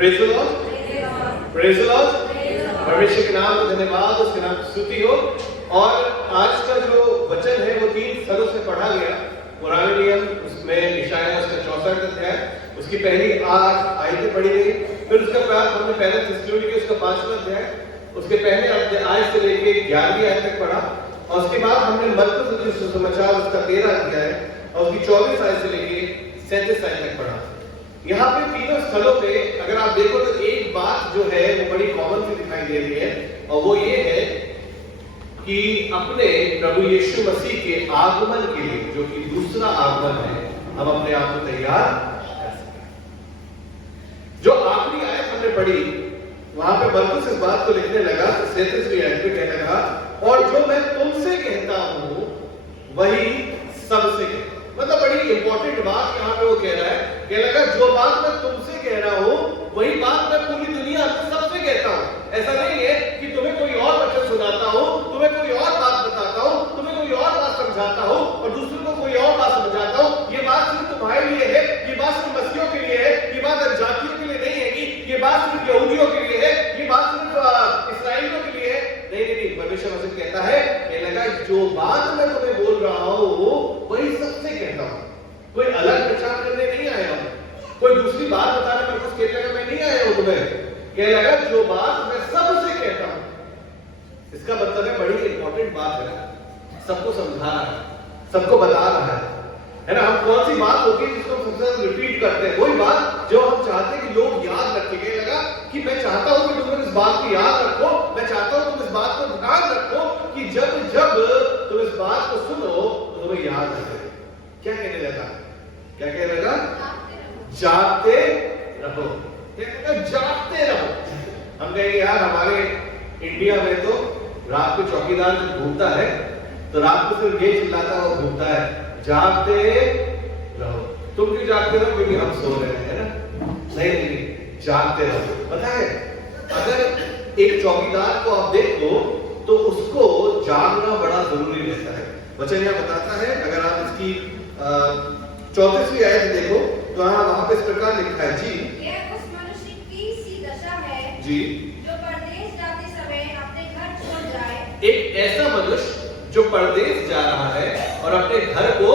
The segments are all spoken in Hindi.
Praise the Lord, praise the Lord. परमेश्वर के नाम का धन्यवाद, उसके नाम की स्तुति हो। और आज का जो वचन है वो 3 स्थलों से पढ़ा गया। पुराने नियम उसमें यशायाह उसका 64 अध्याय, उसकी पहली 8 आयतें पढ़ी गई। फिर उसके बाद हमने पहले थिस्सलुनीके उसका 5वां अध्याय, उसके पहले अध्याय से लेके 11वीं आयत तक पढ़ा। और उसके बाद हमने मरकुस रचित सुसमाचार उसका 13 अध्याय और उसकी 24 आयत से लेके 37 आयत तक पढ़ा। यहाँ पे तीनों स्थलों पे अगर आप देखो तो एक बात जो है वो बड़ी कॉमन सी दिखाई दे रही है, और वो ये है कि अपने प्रभु यीशु मसीह के आगमन के लिए, जो कि दूसरा आगमन है, हम अपने आप को तैयार कर सकें। जो आखिरी आयत हमने पढ़ी वहां पे मरकुस इस बात को लिखने लगा, 37वीं आयत में कहने लगा, और जो मैं तुमसे कहता हूं वही सबसे कहता। मतलब बड़ी इंपॉर्टेंट बात यहाँ पे वो कह रहा है, कहने लगा जो बात मैं तुमसे कह रहा हूं वही बात मैं पूरी दुनिया में सबसे कहता हूं। ऐसा नहीं है कि तुम्हें कोई और वचन सुनाता हूं, तुम्हें कोई और बात बताता हूं, तुम्हें कोई और बात समझाता हूं और दूसरों को कोई और बात समझाता हूं। ये बात सिर्फ तुम्हारे लिए है, ये बात सिर्फ मसीहियों के लिए है, ये बात जातियों के लिए नहीं है कि ये बात सिर्फ यहूदियों के लिए है, ये बात सिर्फ इस्राएलियों के लिए है। नहीं, परमेश्वर मसीह कहता है, कहने लगा जो बात मैं तुम्हें बोल रहा हूं वही सबसे कहता हूं। कोई अलग प्रचार करने नहीं आया हूं, कोई दूसरी बात बताने पर कुछ कहने लगा मैं नहीं आया हूं तुम्हें। कहने लगा जो बात मैं सबसे कहता हूं। इसका मतलब है बड़ी इंपॉर्टेंट बात है, सबको समझा रहा है, सबको बता रहा है ना। हम कौन सी बात होती है जिसको हम सबसे ज्यादा रिपीट करते हैं? वही बात जो हम चाहते हैं कि लोग याद रखें। कहने लगा कि मैं चाहता हूं कि तुम इस बात को याद रखो, मैं चाहता हूं तुम इस बात को ध्यान रखो कि जब जब तुम इस बात को सुनो तो तुम्हें याद रहे। क्या कहने लगा? क्या कहने लगा? जागते रहो। क्या कहता? जागते रहो। हम कहेंगे यार हमारे इंडिया में तो रात को चौकीदार जब घूमता है तो रात को सिर्फ ये चिल्लाता है, वो घूमता है, जागते रहो। तुम क्यों जागते रहो? क्योंकि हम सो रहे हैं, है ना? नहीं, जागते रहो। पता है अगर एक चौकीदार को आप देखो तो उसको जागना बड़ा जरूरी रहता है। वचन यह बताता है, अगर आप इसकी 34वीं आयत देखो तो वहां पे इस प्रकार लिखा है, जी यह उस मनुष्य की सी दशा है जी जो परदेश जाते समय अपने घर छोड़ जाए। एक ऐसा मनुष्य जो परदेश जा रहा है और अपने घर को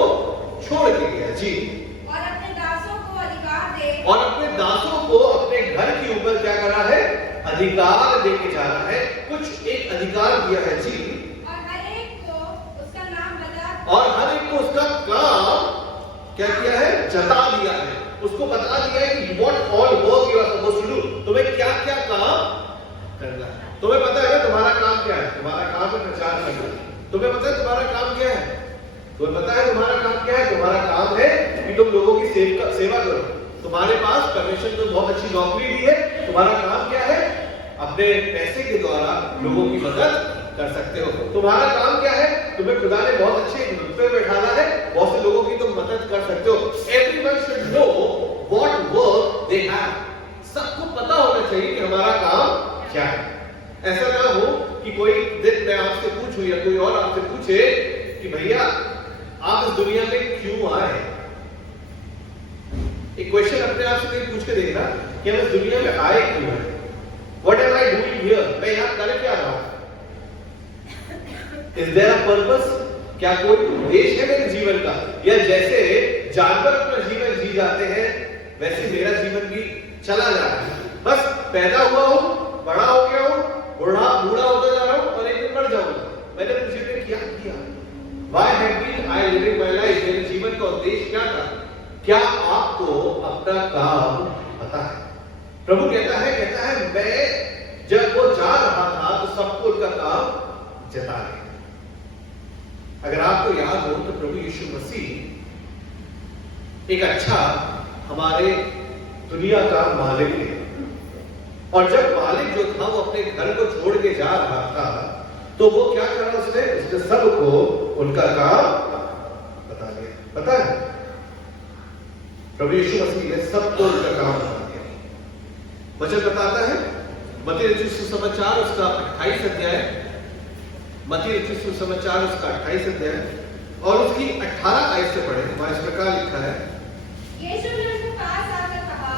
छोड़ के गया, जी, और अपने दासों को अधिकार दे, और अपने दासों को अपने घर के ऊपर क्या कर रहा है? अधिकार देके जा रहा है। कुछ एक अधिकार दिया है, जी, और हर एक को उसका नाम बता, और हर एक को उसका काम क्या किया है? जता दिया है। उसको बता दिया है कि what all work you are supposed to do. तुम्हें क्या क्या काम करना है। तुम्हें पता है तुम्हारा काम क्या है? तुम्हारा काम है प्रचार करना। तुम्हें पता है तुम्हारा काम क्या है? तुम्हें पता है तुम्हारा काम क्या है? तुम्हारा काम है कि तुम लोगों की सेवा करो। तुम्हारे पास परमेश्वर ने बहुत अच्छी नौकरी दी है। तुम्हारा काम क्या है? अपने पैसे के द्वारा लोगों की मदद कर सकते हो। तुम्हारा काम क्या है? तुम्हें खुदा ने बहुत अच्छे रुतबे पे बैठाना है, बहुत से लोगों की तुम मदद कर सकते हो। Everyone should know what work they have. सबको पता होना चाहिए कि हमारा काम क्या है। ऐसा ना हो कि कोई दिन मैं आपसे पूछूं या कोई और आपसे पूछे कि भैया आप इस दुनिया में क्यों आए? एक क्वेश्चन अपने आप से कहीं पूछ के देखना कि हम इस दुनिया में आए क्यों हैं? What am I doing here? मैं यहाँ कर क्या रहा हूँ? Is there a purpose? क्या कोई उद्देश्य है मेरे जीवन का? या जैसे जानवर अपना जीवन जी जाते हैं वैसे मेरा जीवन भी चला जा रहा है। बस पैदा हुआ हूँ, बड़ा हो गया हूँ, बूढ़ा होता जा रहा हूँ और एक दिन मर जाऊंगा। मैंने अपने जीवन में क्या किया? Why have been I living my life? मेरे जीवन का उद्देश्य क्या था? क्या आपको अपना काम पता है? प्रभु कहता है मैं जब वो जा रहा था तो सबको उनका काम जता रहे। अगर आपको याद हो तो प्रभु यीशु मसीह एक अच्छा हमारे दुनिया का मालिक है, और जब मालिक जो था वो अपने घर को छोड़ के जा रहा था तो वो क्या करा? उसने सबको उनका काम बता दिया। पता है प्रभु यीशु मसीह ने सबको उनका काम बता दिया। वचन बताता है मत्ती रचित सुसमाचार उसका 28 अध्याय, मत्ती रचित सुसमाचार उसका 28 अध्याय और उसकी 18 आयत से पढ़े। वहां इस प्रकार लिखा है, यीशु ने उनके पास आकर कहा,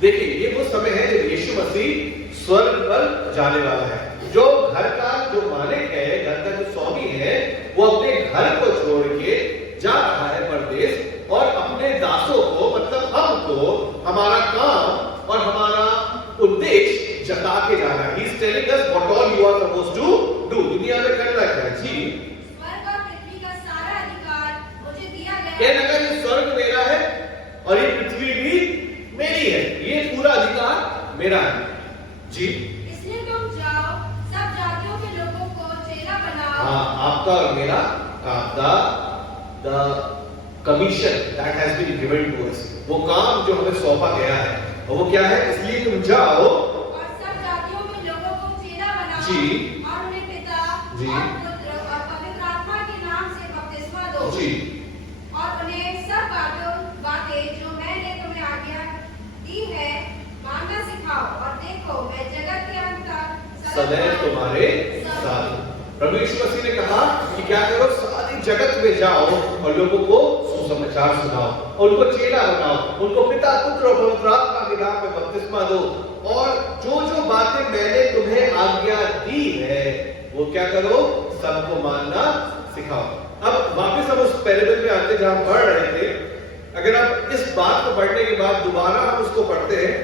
देखिए ये वो समय है जब यीशु मसीह स्वर्ग पर जाने वाला है। जो घर का जो मालिक है, घर का जो स्वामी है, वो अपने घर को छोड़ के जा रहा है परदेश और अपने दासों को मतलब हमको हमारा काम और हमारा उद्देश्य जता के जा रहा है। He is telling us what all you are supposed to do। दुनिया में करना क्या है जी? स्वर्ग और पृथ्वी का सारा अधिकार मुझे दिया गया कहने लगा ये स्वर्ग मेरा है और ये पृथ्वी भी मेरी है, ये पूरा अधिकार मेरा है जी। इसलिए तुम जाओ, सब जातियों के लोगों को चेला बनाओ। हाँ, आपका और मेरा काम, the commission that has been given to us, वो काम जो हमें सौंपा गया है और वो क्या है? इसलिए तुम जाओ और सब जातियों के लोगों को चेला बनाओ जी। और उन्हें पिता जी। और पुत्र और पवित्र आत्मा के नाम से बपतिस्मा दो जी और उन्हें सब बातें जो मैंने तुम्हें आज्ञा दी है मानना सिखाओ। और देखो मैं जगत के अंत तक सदैव तुम्हारे साथ। प्रभु यीशु मसीह ने कहा कि क्या करो? सारी जगत में जाओ और लोगों को सुसमाचार सुनाओ और उनको चेला बनाओ, उनको पिता पुत्र और पवित्र आत्मा के नाम में बपतिस्मा दो और जो जो बातें मैंने तुम्हें आज्ञा दी है वो क्या करो? सबको मानना सिखाओ। अब वापस हम उस पैराबल में आते जहां पढ़ रहे थे। अगर आप इस बात को पढ़ने के बाद दोबारा हम उसको पढ़ते हैं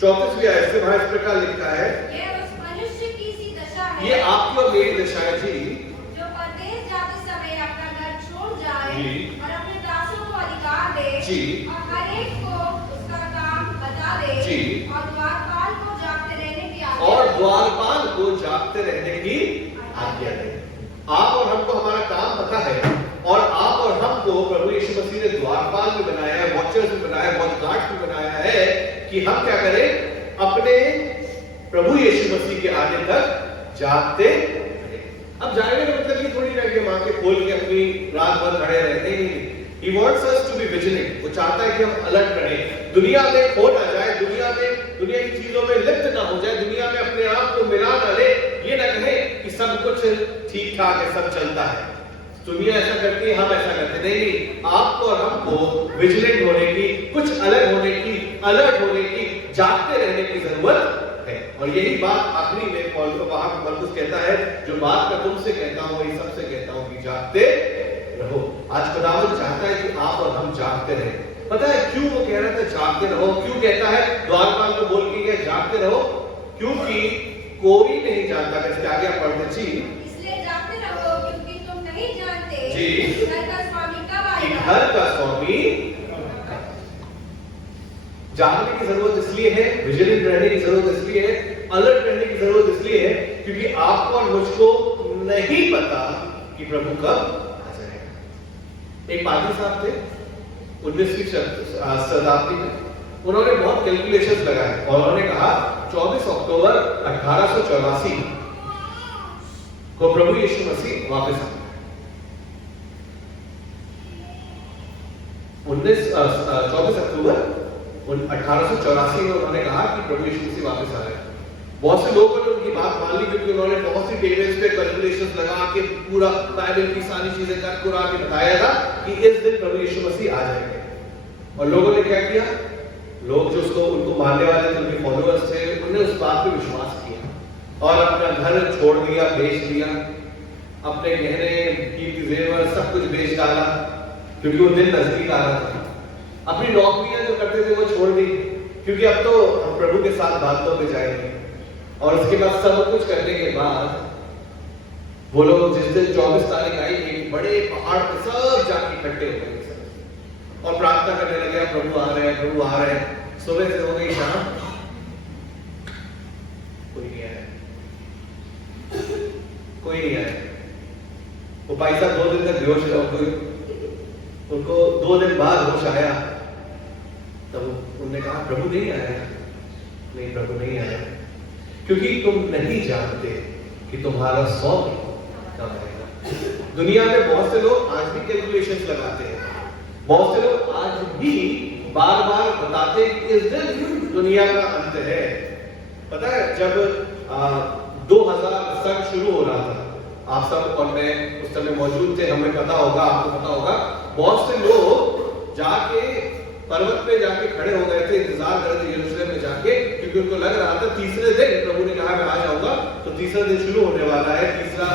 34वीं आयत से, वहां इस प्रकार लिखा है, ये उस मनुष्य की सी दशा है ये आपकी और मेरी दशा है जी, जो परदेश जाते समय अपना घर छोड़ जाए जी। और अपने दासों को अधिकार दे जी। और हर एक को उसका काम बता दे जी। और द्वारपाल को जागते रहने की आज्ञा और दे। द्वारपाल को जागते रहने की आज्ञा दे। आप और हमको हमारा काम पता है और आप और हमको प्रभु यीशु मसीह ने द्वारपाल में बनाया है, वॉचर्स में बनाया है, वॉच गार्ड में बनाया है कि हम क्या करें? अपने प्रभु यीशु मसीह के आने तक जागते रहें। अब जागने का मतलब ये थोड़ी ना कि हम आंखें खोल के अपनी रात भर खड़े रहते नहीं। He wants us to be vigilant। वो चाहता है कि हम अलर्ट रहें, दुनिया में खो ना जाए, दुनिया की चीजों में लिप्त ना हो जाए, दुनिया में अपने आप को मिला ना ले, ये ना कहे कि सब कुछ ठीक ठाक है, सब चलता है, दुनिया ऐसा करती है, हम ऐसा करते नहीं। आपको और हमको विजिलेंट होने की, कुछ अलग होने की, अलर्ट होने की, जागते रहने की जरूरत है। और यही बात आखिरी में पौलुस वहां मरकुस कहता है, जो बात मैं तुमसे कहता हूं वही सबसे कहता हूं कि जागते रहो। आज खुदावंद चाहता है कि आप और हम जागते रहें। पता है क्यों वो कह रहा था जागते रहो? क्यों कहता है द्वारपाल को बोल के जागते रहो? क्योंकि कोई नहीं जानता। इसके आगे आप पढ़ते जी, इसलिए जागते रहो क्योंकि तुम नहीं जानते जी। घर का स्वामी कब आएगा। घर का स्वामी जागने की जरूरत इसलिए है, विजिलेंट रहने की जरूरत इसलिए है, अलर्ट रहने की जरूरत इसलिए है क्योंकि आपको और मुझको नहीं पता कि प्रभु कब आ जाएगा। एक पादरी साहब थे 19वीं शताब्दी में, उन्होंने बहुत कैलकुलेशंस लगाए और उन्होंने कहा 24 अक्टूबर 1884 को प्रभु यीशु मसीह वापस आए। 24 अक्टूबर 1884 में उन्होंने कहा कि प्रभु यीशु मसीह वापस आ रहे हैं। बहुत से लोगों ने उनकी बात मान ली क्योंकि उन्होंने बहुत सी टेबल्स पे कैलकुलेशंस लगा के पूरा बाइबल की सारी चीजें कर कुरा के बताया था कि इस दिन प्रभु यीशु मसीह आ जाएंगे। और लोगों ने क्या किया? लोग जो उसको उनको मानने वाले थे, उनके फॉलोअर्स थे, उन्होंने उस बात पे विश्वास किया और अपना घर छोड़ दिया, बेच दिया, अपने गहने कीमती जेवर सब कुछ बेच डाला क्योंकि वो दिन नजदीक आ रहा था। अपनी नौकरियां जो करते थे वो छोड़ दी क्योंकि अब तो हम प्रभु के साथ बातों पे जाएंगे। और उसके बाद सब कुछ करने के बाद वो लोग जिस दिन 24 तारीख आई, एक बड़े पहाड़ पे सब जाके इकट्ठे हो गए और प्रार्थना करने लगे, प्रभु आ रहे हैं, प्रभु आ रहे हैं। सुबह से हो गई शाम, कोई नहीं आया, कोई नहीं आया। वो भाई साहब 2 दिन तक बेहोश रहे, उनको 2 दिन बाद होश आया, तब उन्होंने कहा प्रभु नहीं आया। नहीं, प्रभु नहीं आया क्योंकि तुम नहीं जानते कि तुम्हारा स्वामी कब आएगा। दुनिया में बहुत से लोग आज भी कैलकुलेशंस लगाते हैं, बहुत से लोग आज भी बार बार बताते हैं कि इस दिन दुनिया का अंत है। पता है जब 2000 सन शुरू हो रहा था, आप सब और मैं उस समय मौजूद थे, हमें पता होगा, आपको पता होगा, बहुत से लोग जाके पर्वत पे जाके खड़े हो गए थे, इंतजार कर रहे थे यरूशलेम में जाके, क्योंकि उनको लग रहा था तीसरे दिन प्रभु ने कहा मैं आ जाऊंगा, तो तीसरा दिन शुरू होने वाला है। तीसरा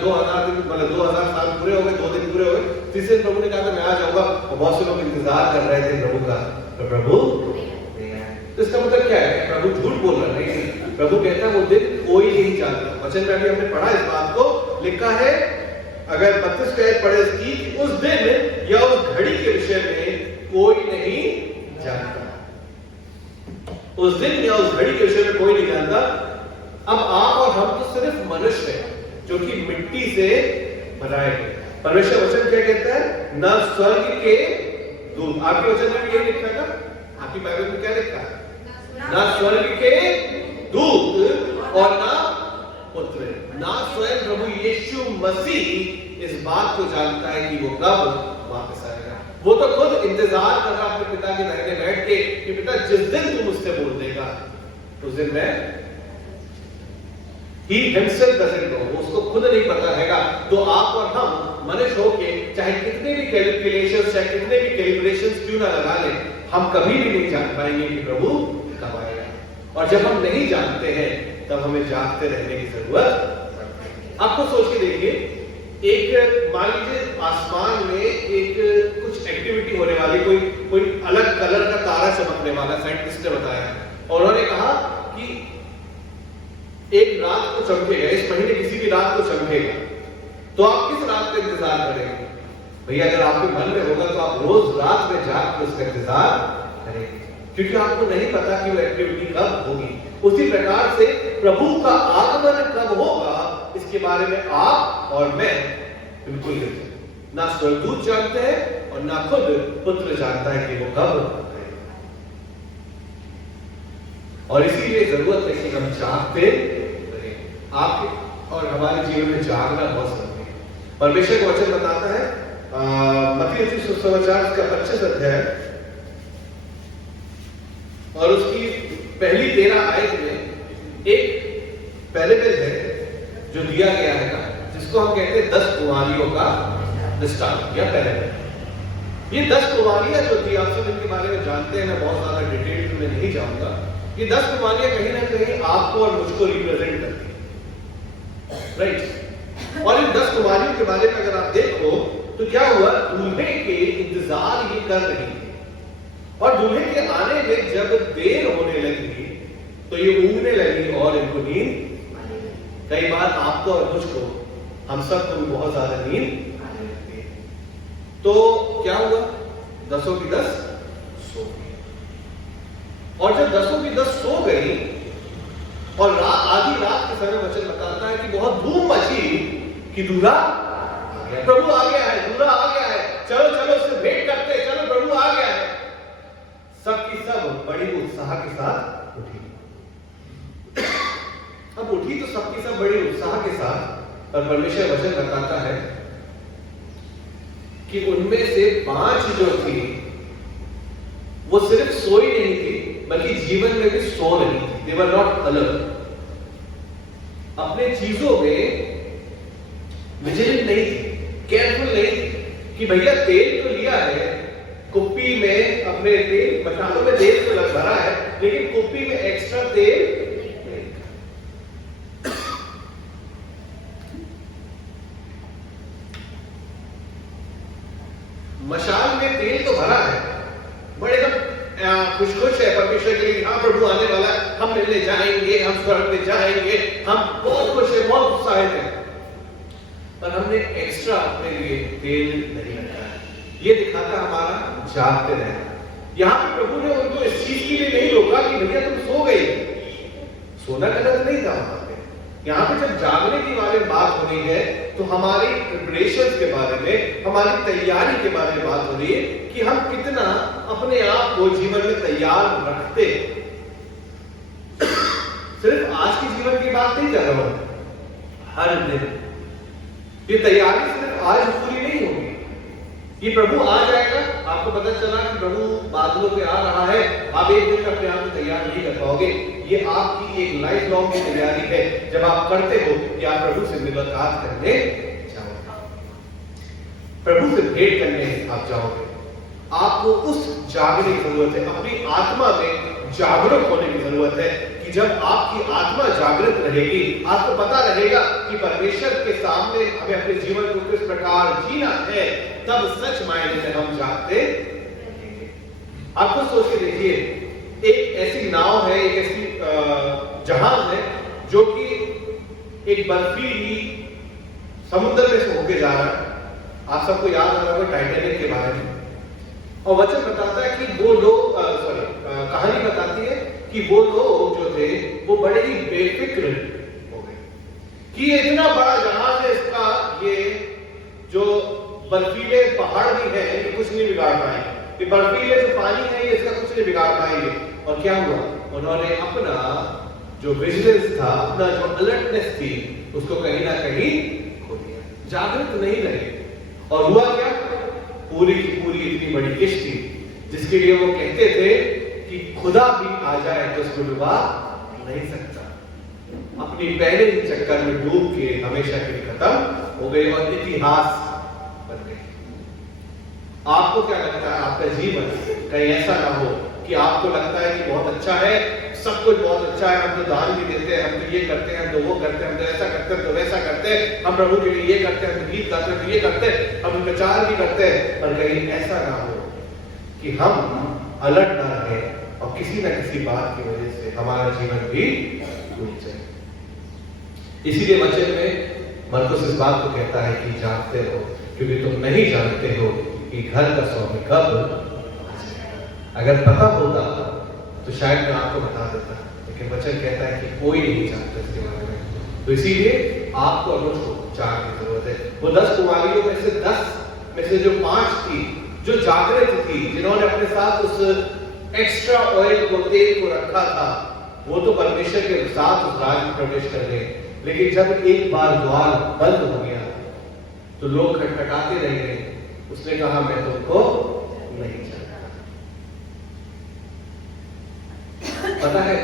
2000 दिन, मतलब 2000 साल पूरे हो गए, 2 दिन पूरे हो गए, तीसरे दिन प्रभु ने कहा था मैं आ जाऊंगा, और बहुत से लोग इंतजार कर रहे थे प्रभु का, तो प्रभु नहीं आए। तो इसका मतलब क्या है? प्रभु झूठ बोल रहा नहीं, प्रभु कहता है वो दिन कोई नहीं जानता। वचन में अभी हमने पढ़ा इस बात को, लिखा है अगर 32 का पढ़े इसकी, उस दिन या उस घड़ी के विषय में कोई नहीं जानता। उस दिन या उस घड़ी के विषय में कोई नहीं जानता। अब आप और हम तो सिर्फ मनुष्य हैं जो कि मिट्टी से बनाए गए। परमेश्वर वचन क्या कहता है? ना स्वर्ग के दूत, आपके वचन में भी यही लिखा था, आपकी बाइबल में क्या लिखा है? ना स्वर्ग के दूत और ना पुत्र, ना स्वयं प्रभु यीशु मसीह इस बात को जानता है कि वो कब वापस आएगा। वो तो खुद इंतजार कर रहा अपने पिता के दाहिने बैठ के कि पिता जिस दिन तू मुझसे बोल देगा उस दिन मैं, he himself doesn't know, उसको खुद नहीं पता हैगा। तो आप और हम मनुष्य होके चाहे कितने भी कैलकुलेशंस, चाहे कितने भी कैलिब्रेशंस क्यों ना लगा लें, हम कभी भी नहीं जान पाएंगे कि प्रभु कब आएगा। और जब हम नहीं जानते हैं तब हमें जागते रहने की जरूरत। आपको सोच के देखिए, एक मान लीजिए आसमान में एक कुछ एक्टिविटी होने वाली, कोई अलग कलर का तारा चमकने वाला, साइंटिस्ट ने बताया, और उन्होंने कहा कि एक रात को चमकेगा, इस महीने किसी भी रात को चमकेगा, तो आप किस रात का इंतजार करेंगे? भैया अगर आपके मन में होगा तो आप रोज रात में जाग के उसका इंतजार करेंगे, क्योंकि आपको नहीं पता कि वो एक्टिविटी कब होगी। उसी प्रकार से प्रभु का आगमन कब होगा इसके बारे में आप और मैं बिल्कुल नहीं, ना स्वर्गदूत जानते हैं और ना खुद पुत्र जानता है कि वो कब। और इसीलिए जरूरत है कि हम जागते रहें। आपके और हमारे जीवन में जागना बहुत जरूरी है। परमेश्वर का वचन बताता है मत्ती रचित सुसमाचार का 25 अध्याय और उसकी पहली 13 आयत में एक पैराबल है जो दिया गया है, जिसको हम कहते हैं 10 कुंवारियों का दृष्टांत या पैराबल। ये 10 कुंवारियां जो थी, आप सब इनके बारे में जानते हैं, मैं बहुत ज्यादा डिटेल में नहीं जाऊंगा। ये 10 कुंवारियां कहीं ना कहीं आपको और मुझको रिप्रेजेंट करती है, राइट? और इन 10 कुंवारियों के बारे में अगर आप देखो तो क्या हुआ, दूल्हे के इंतजार ये कर रही थी, और दूल्हे के आने में जब देर होने लगी तो ये ऊँघने लगी और इनको नींद। कई बार आपको और मुझको, हम सबको भी बहुत ज्यादा नींद आती है। तो क्या हुआ, 10 की 10 सो गई, और जब 10 की 10 सो गई और आधी रात के समय वचन बताता है कि बहुत धूम मची कि दूल्हा प्रभु आ गया है, दूल्हा आ गया है, चलो चलो उससे भेंट करते, चलो प्रभु आ गया है। सबकी सब बड़ी उत्साह के साथ उठी। अब उठी तो सबकी सब बड़ी उत्साह के साथ, और परमेश्वर वचन बताता है कि उनमें से 5 जो थी वो सिर्फ सोई नहीं थी, बल्कि जीवन में भी सो रही थी। दे वर नॉट अलर्ट, अपने चीजों में विजिलेंट नहीं थी, केयरफुल नहीं थी कि भैया तेल तो लिया है, कुप्पी में अपने तेल मसालों में तेल तो लग भरा है, लेकिन कुप्पी में एक्स्ट्रा तेल नहीं। मशाल में तेल तो भरा है, बड़े एकदम खुश है परमेश्वर के लिए, हाँ प्रभु आने वाला है, हम मिलने जाएंगे, हम स्वर्ग में जाएंगे, हम बहुत खुश है, बहुत उत्साहित है, पर हमने एक्स्ट्रा अपने लिए तेल नहीं लगाया। ये दिखाता हमारा जागते रहना। यहाँ पे प्रभु ने उनको इस चीज के लिए नहीं रोका कि भैया तुम सो गए, सोना गलत नहीं था वहां पे। यहाँ पे जब जागने की बारे में बात हो रही है तो हमारी प्रिपरेशन के बारे में, हमारी तैयारी के बारे में बात हो रही है कि हम कितना अपने आप को जीवन में तैयार रखते। सिर्फ आज के जीवन की बात नहीं कर रहा हूं, हर दिन। ये तैयारी सिर्फ आज पूरी नहीं होगी, ये प्रभु आ जाएगा, आपको पता चला कि प्रभु बादलों पे आ रहा है, आप एक दिन अपने आप को तैयार नहीं कर पाओगे। ये आपकी एक लाइफ लॉन्ग की तैयारी है, जब आप करते हो कि आप प्रभु से मुलाकात करने जाओगे, प्रभु से भेंट करने आप जाओगे। आपको उस जागने की जरूरत है, अपनी आत्मा में जागरूक होने की जरूरत है कि जब आपकी आत्मा जागृत रहेगी, आपको पता रहेगा कि परमेश्वर के सामने हमें अपने जीवन को किस प्रकार जीना है, तब सच मायने में हम जागते रहेंगे। आपको सोच के देखिए, एक ऐसी नाव है, एक ऐसी जहाज है जो कि एक बर्फीली समुद्र में से होके जा रहा है। आप सबको याद आ रहा होगा टाइटैनिक के बारे में। और वचन बताता है कि वो लोग कहानी बताती है कि वो लोग जो थे वो बड़े ही बेफिक्र हो गए कि ये इतना बड़ा जहाज है, इसका ये जो बर्फीले पहाड़ भी है ये कुछ नहीं बिगाड़ पाएंगे, ये बर्फीले जो पानी है ये इसका कुछ नहीं बिगाड़ पाएंगे। और क्या हुआ, उन्होंने अपना जो विजिलेंस था, अपना जो अलर्टनेस थी, उसको कहीं ना कहीं खो दिया, जागृत नहीं रहे। और हुआ क्या, पूरी की पूरी इतनी बड़ी किश्ती जिसके लिए वो कहते थे कि खुदा भी आ जाए तो उसको डुबा नहीं सकता, अपनी पहले ही चक्कर में डूब के हमेशा के लिए खत्म हो गए और इतिहास बन गए। आपको क्या लगता है, आपका जीवन कहीं ऐसा ना हो कि आपको लगता है कि बहुत अच्छा है, सब कुछ बहुत अच्छा है, हम तो दान भी देते हैं, हम तो ये करते हैं, हम तो वो करते हैं, हम तो ऐसा करते हैं, हम तो वैसा करते हैं, हम प्रभु के लिए ये करते हैं, हम तो गीत गाते हैं, तो ये करते हैं, हम प्रचार भी करते हैं, पर कहीं ऐसा ना हो कि हम अलर्ट ना रहे और किसी न किसी बात की वजह से हमारा जीवन भी टूट जाए। इसीलिए वचन में मरकुस इस बात को कहता है कि जागते रहो, क्योंकि तुम नहीं जानते हो कि घर का स्वामी कब। अगर पता होता तो शायद मैं आपको बता देता, लेकिन वचन कहता है कि कोई नहीं जानता इसके बारे में। तो इसीलिए आपको और मुझको जागने की जरूरत है। वो 10 कुमारियों में से 10 में से जो 5 थी जो जागृत थी, जिन्होंने अपने साथ उस एक्स्ट्रा ऑयल को, तेल को रखा था, वो तो परमेश्वर के साथ उस राज में प्रवेश कर गए। लेकिन जब एक बार द्वार बंद हो गया तो लोग खटखटाते रह गए। उसने कहा मैं तुमको नहीं जानता। पता है,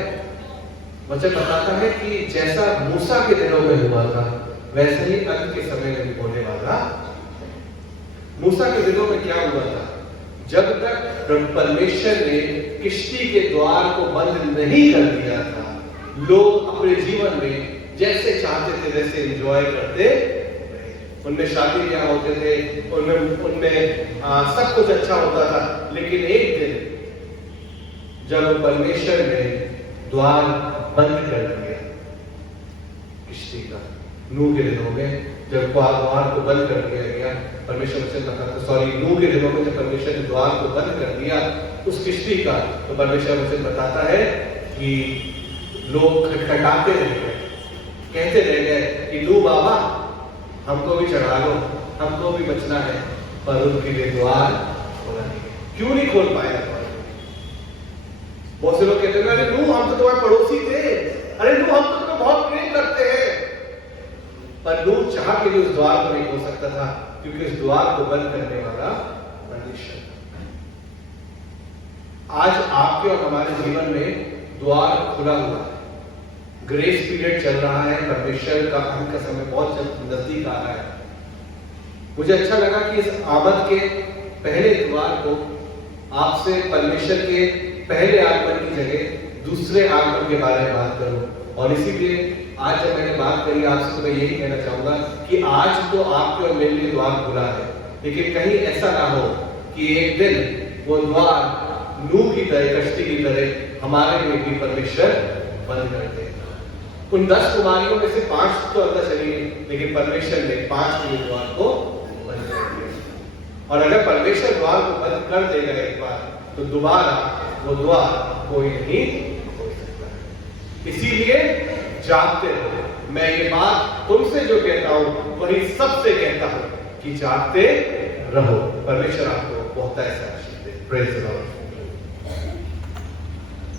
वचन बताता है कि जैसा मूसा के दिनों में हुआ था वैसे ही अंत के समय में भी होने वाला। मूसा के दिनों में क्या हुआ था, जब तक परमेश्वर ने किश्ती के द्वार को बंद नहीं कर दिया था, लोग अपने जीवन में जैसे चाहते थे वैसे एंजॉय करते रहे। उनमें शादी ब्याह होते थे, उनमें सब कुछ अच्छा होता था। लेकिन एक दिन जब परमेश्वर ने द्वार बंद कर दिया किश्ती का, नूह के दिनों में जब द्वार को बंद कर दिया गया, परमेश्वर वचन बताता, सॉरी नूह के दिनों में जब परमेश्वर ने द्वार को बंद कर दिया उस किश्ती का, तो परमेश्वर वचन बताता है कि लोग खटखटाते रह गए, कहते रह गए कि नूह बाबा हमको भी चढ़ा लो, हमको भी बचना है। पर उनके लिए द्वार खोला नहीं गया। क्यों नहीं खोल पाया? बहुत से लोग कहते हैं अरे नूह हम तो तुम्हारे पड़ोसी थे, अरे नूह हम तो तुम्हें बहुत प्रेम करते हैं। पर नूह चाह के भी उस द्वार को नहीं खोल सकता था, क्योंकि उस द्वार को बंद करने वाला परमेश्वर। आज आपके और हमारे जीवन में द्वार खुला हुआ है, ग्रेस पीरियड चल रहा है, परमेश्वर का अंत का समय बहुत नजदीक आ रहा है। मुझे अच्छा लगा कि इस आमद के पहले इतवार को आपसे परमेश्वर के पहले आगमन की जगह दूसरे आगमन के बारे में बात करूं। और इसीलिए आज जब मैंने बात करी आपसे तो मैं यही कहना चाहूंगा कि आज तो आपके और मेरे लिए द्वार खुला है, लेकिन कहीं ऐसा ना हो कि एक दिन वो द्वार नूह की तरह, कश्ती की तरह हमारे लिए भी परमेश्वर बंद कर दे। उन 10 कुमारियों में से 5 तो अंदर चली गई, लेकिन परमेश्वर ने 5 के द्वार को बंद कर दिया। और अगर परमेश्वर द्वार को बंद कर देगा एक बार, तो दोबारा वो द्वार कोई नहीं खोल सकता। इसीलिए जागते रहो। मैं ये बात तुमसे जो कहता हूं वही सबसे कहता हूं कि जागते रहो। परमेश्वर आपको बहुत ऐसा आशीष दे। Praise the Lord.